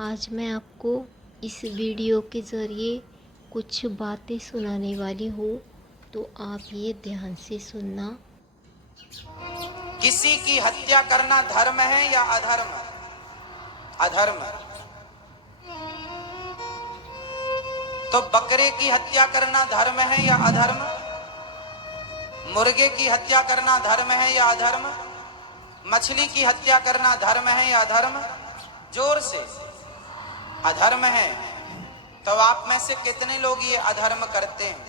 आज मैं आपको इस वीडियो के ज़रिए कुछ बातें सुनाने वाली हूँ, तो आप ये ध्यान से सुनना। किसी की हत्या करना धर्म है या अधर्म? अधर्म। तो बकरे की हत्या करना धर्म है या अधर्म? मुर्गे की हत्या करना धर्म है या अधर्म? मछली की हत्या करना धर्म है या अधर्म? जोर से। अधर्म है। तो आप में से कितने लोग ये अधर्म करते हैं?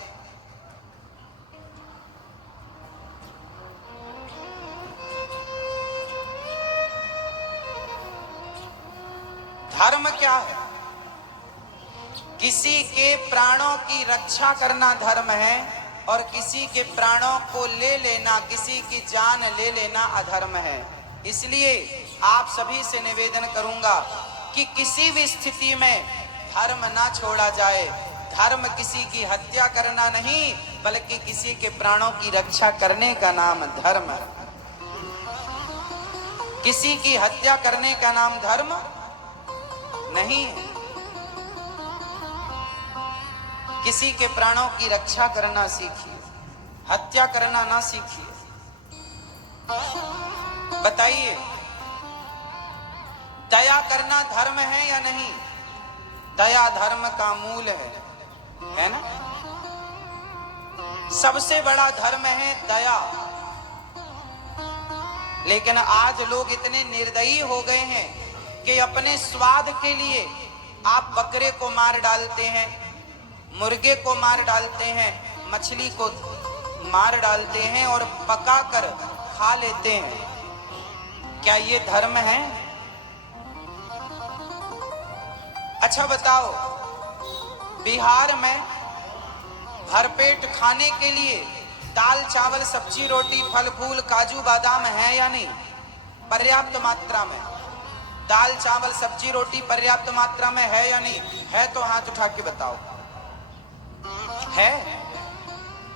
धर्म क्या है? किसी के प्राणों की रक्षा करना धर्म है और किसी के प्राणों को ले लेना, किसी की जान ले लेना अधर्म है। इसलिए आप सभी से निवेदन करूंगा कि किसी भी स्थिति में धर्म ना छोड़ा जाए। धर्म किसी की हत्या करना नहीं, बल्कि किसी के प्राणों की रक्षा करने का नाम धर्म है। किसी की हत्या करने का नाम धर्म नहीं है। किसी के प्राणों की रक्षा करना सीखिए, हत्या करना ना सीखिए। बताइए, दया करना धर्म है या नहीं? दया धर्म का मूल है ना? सबसे बड़ा धर्म है दया। लेकिन आज लोग इतने निर्दयी हो गए हैं कि अपने स्वाद के लिए आप बकरे को मार डालते हैं, मुर्गे को मार डालते हैं, मछली को मार डालते हैं और पकाकर खा लेते हैं। क्या ये धर्म है? अच्छा बताओ, बिहार में भरपेट खाने के लिए दाल चावल सब्जी रोटी फल फूल काजू बादाम है या नहीं? पर्याप्त मात्रा में दाल चावल सब्जी रोटी पर्याप्त मात्रा में है या नहीं? है तो हाथ उठा के बताओ। है?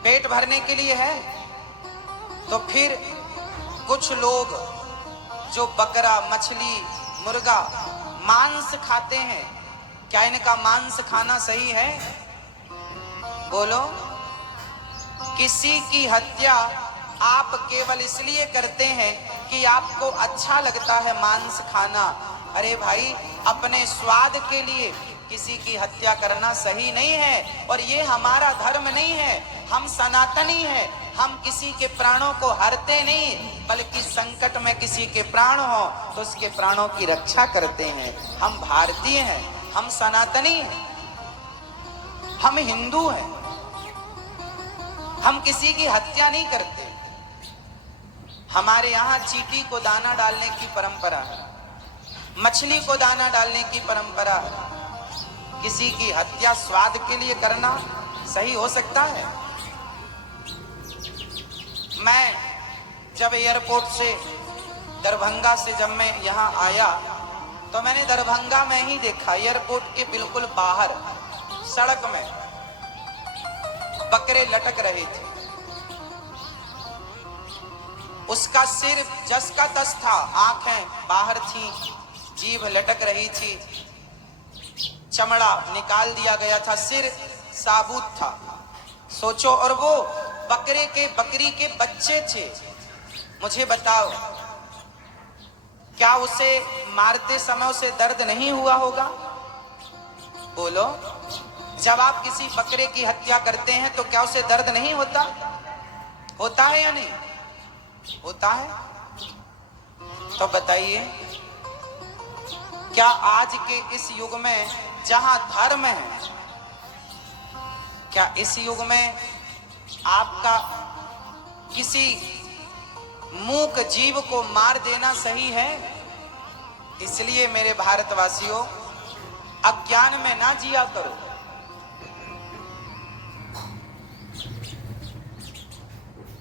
पेट भरने के लिए है। तो फिर कुछ लोग जो बकरा मछली मुर्गा मांस खाते हैं, क्या इनका मांस खाना सही है? बोलो। किसी की हत्या आप केवल इसलिए करते हैं कि आपको अच्छा लगता है मांस खाना। अरे भाई, अपने स्वाद के लिए किसी की हत्या करना सही नहीं है और ये हमारा धर्म नहीं है। हम सनातनी हैं। हम किसी के प्राणों को हरते नहीं, बल्कि संकट में किसी के प्राण हो तो उसके प्राणों की रक्षा करते हैं। हम भारतीय हैं, हम सनातनी हैं, हम हिंदू हैं। हम किसी की हत्या नहीं करते। हमारे यहाँ चींटी को दाना डालने की परंपरा है, मछली को दाना डालने की परंपरा है। किसी की हत्या स्वाद के लिए करना सही हो सकता है? मैं जब एयरपोर्ट से दरभंगा से जब मैं यहाँ आया तो मैंने दरभंगा में ही देखा, एयरपोर्ट के बिल्कुल बाहर सड़क में बकरे लटक रहे थे। उसका सिर जस का तस था, आंखें बाहर थी, जीभ लटक रही थी, चमड़ा निकाल दिया गया था, सिर साबुत था। सोचो, और वो बकरी के बच्चे थे। मुझे बताओ, क्या उसे मारते समय उसे दर्द नहीं हुआ होगा? बोलो। जब आप किसी बकरे की हत्या करते हैं तो क्या उसे दर्द नहीं होता? होता है या नहीं होता है? तो बताइए, क्या आज के इस युग में जहां धर्म है, क्या इस युग में आपका किसी मूक जीव को मार देना सही है? इसलिए मेरे भारतवासियों, अज्ञान में ना जिया करो।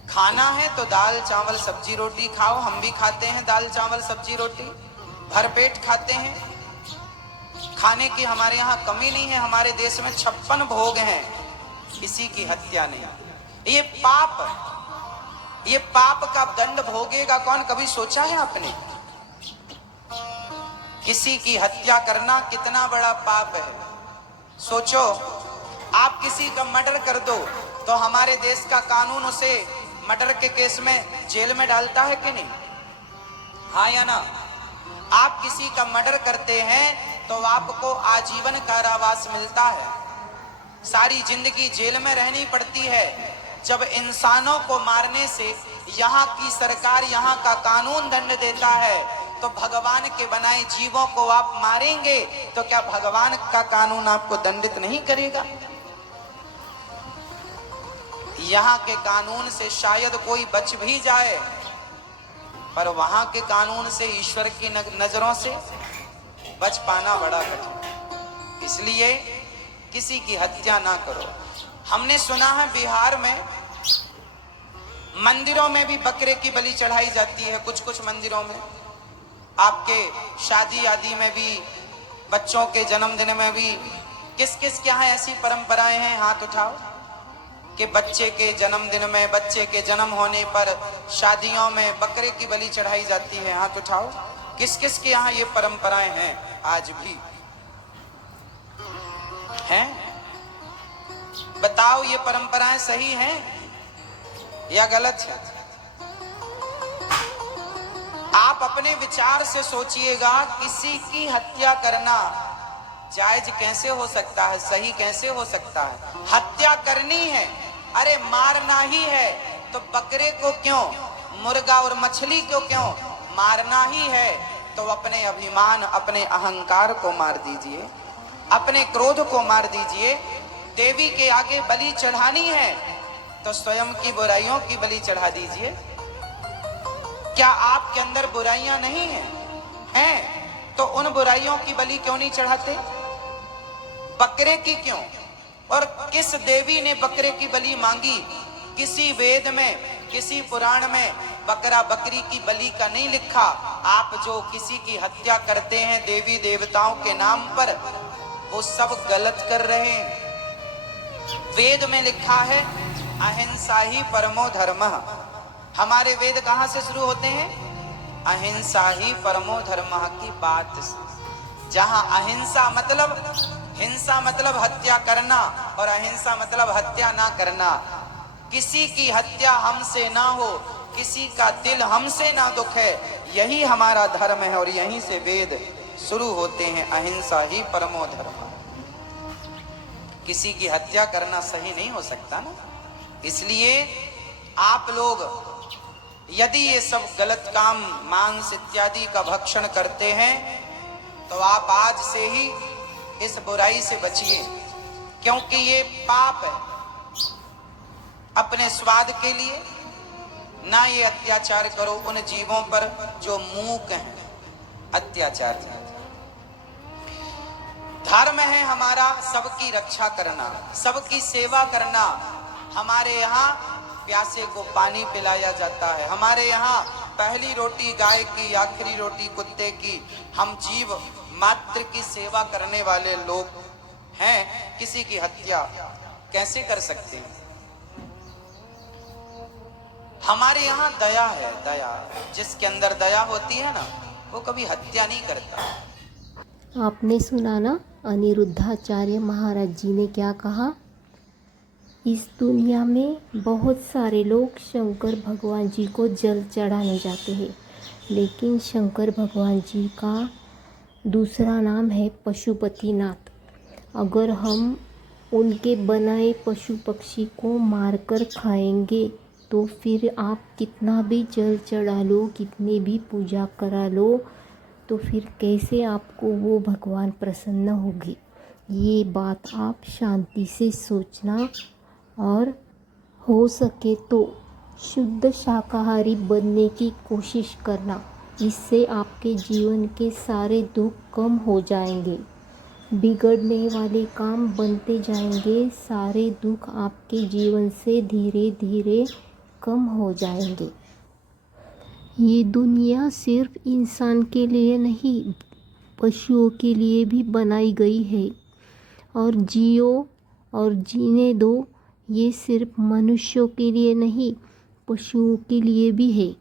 खाना है तो दाल चावल सब्जी रोटी खाओ। हम भी खाते हैं दाल चावल सब्जी रोटी, भरपेट खाते हैं। खाने की हमारे यहाँ कमी नहीं है। हमारे देश में 56 भोग हैं, किसी की हत्या नहीं। ये पाप का दंड भोगेगा कौन? कभी सोचा है आपने? किसी की हत्या करना कितना बड़ा पाप है। सोचो, आप किसी का मर्डर कर दो तो हमारे देश का कानून उसे मर्डर के केस में जेल में डालता है कि नहीं? हाँ या ना? आप किसी का मर्डर करते हैं तो आपको आजीवन कारावास मिलता है, सारी जिंदगी जेल में रहनी पड़ती है। जब इंसानों को मारने से यहाँ की सरकार, यहाँ का कानून दंड देता है, तो भगवान के बनाए जीवों को आप मारेंगे तो क्या भगवान का कानून आपको दंडित नहीं करेगा? यहाँ के कानून से शायद कोई बच भी जाए, पर वहां के कानून से, ईश्वर की नजरों से बच पाना बड़ा कठिन। इसलिए किसी की हत्या ना करो। हमने सुना है बिहार में मंदिरों में भी बकरे की बलि चढ़ाई जाती है। कुछ कुछ मंदिरों में, आपके शादी आदि में भी, बच्चों के जन्मदिन में भी। किस किस के यहाँ ऐसी परंपराएं हैं? हाथ उठाओ कि बच्चे के जन्मदिन में, बच्चे के जन्म होने पर, शादियों में बकरे की बलि चढ़ाई जाती है। हाथ उठाओ, किस किस के यहाँ ये परंपराएं हैं? आज भी हैं? बताओ, ये परंपराएं सही हैं या गलत है? आप अपने विचार से सोचिएगा, किसी की हत्या करना जायज कैसे हो सकता है? सही कैसे हो सकता है? हत्या करनी है, अरे मारना ही है तो बकरे को क्यों, मुर्गा और मछली को क्यों? मारना ही है तो अपने अभिमान, अपने अहंकार को मार दीजिए, अपने क्रोध को मार दीजिए। देवी के आगे बलि चढ़ानी है तो स्वयं की बुराइयों की बलि चढ़ा दीजिए। क्या आपके अंदर बुराइयां नहीं हैं? हैं तो उन बुराइयों की बलि क्यों नहीं चढ़ाते? बकरे की क्यों? और किस देवी ने बकरे की बलि मांगी? किसी वेद में, किसी पुराण में बकरा बकरी की बलि का नहीं लिखा। आप जो किसी की हत्या करते हैं देवी देवताओं के नाम पर, वो सब गलत कर रहे हैं। वेद में लिखा है अहिंसा ही परमो धर्मः। हमारे वेद कहां से शुरू होते हैं? अहिंसा ही परमो धर्मः की बात से। जहां अहिंसा मतलब, हिंसा मतलब हत्या करना, और अहिंसा मतलब हत्या ना करना। किसी की हत्या हमसे ना हो, किसी का दिल हमसे ना दुखे, यही हमारा धर्म है और यहीं से वेद शुरू होते हैं। अहिंसा ही परमो धर्मः। किसी की हत्या करना सही नहीं हो सकता ना। इसलिए आप लोग यदि ये सब गलत काम, मांस इत्यादि का भक्षण करते हैं, तो आप आज से ही इस बुराई से बचिए, क्योंकि ये पाप है। अपने स्वाद के लिए ना ये अत्याचार करो उन जीवों पर जो मूक हैं, अत्याचार। धर्म है हमारा सबकी रक्षा करना, सबकी सेवा करना। हमारे यहाँ प्यासे को पानी पिलाया जाता है, हमारे यहाँ पहली रोटी गाय की, आखिरी रोटी कुत्ते की। हम जीव मात्र की सेवा करने वाले लोग हैं, किसी की हत्या कैसे कर सकते हैं? हमारे यहाँ दया है, दया। जिसके अंदर दया होती है ना, वो कभी हत्या नहीं करता। आपने सुना ना अनिरुद्धाचार्य महाराज जी ने क्या कहा? इस दुनिया में बहुत सारे लोग शंकर भगवान जी को जल चढ़ाने जाते हैं, लेकिन शंकर भगवान जी का दूसरा नाम है पशुपतिनाथ। अगर हम उनके बनाए पशु पक्षी को मारकर खाएंगे तो फिर आप कितना भी जल चढ़ा लो, कितनी भी पूजा करा लो, तो फिर कैसे आपको वो भगवान प्रसन्न होगी? ये बात आप शांति से सोचना, और हो सके तो शुद्ध शाकाहारी बनने की कोशिश करना। इससे आपके जीवन के सारे दुख कम हो जाएंगे, बिगड़ने वाले काम बनते जाएंगे, सारे दुख आपके जीवन से धीरे धीरे कम हो जाएंगे। ये दुनिया सिर्फ इंसान के लिए नहीं, पशुओं के लिए भी बनाई गई है। और जियो और जीने दो, ये सिर्फ मनुष्यों के लिए नहीं, पशुओं के लिए भी है।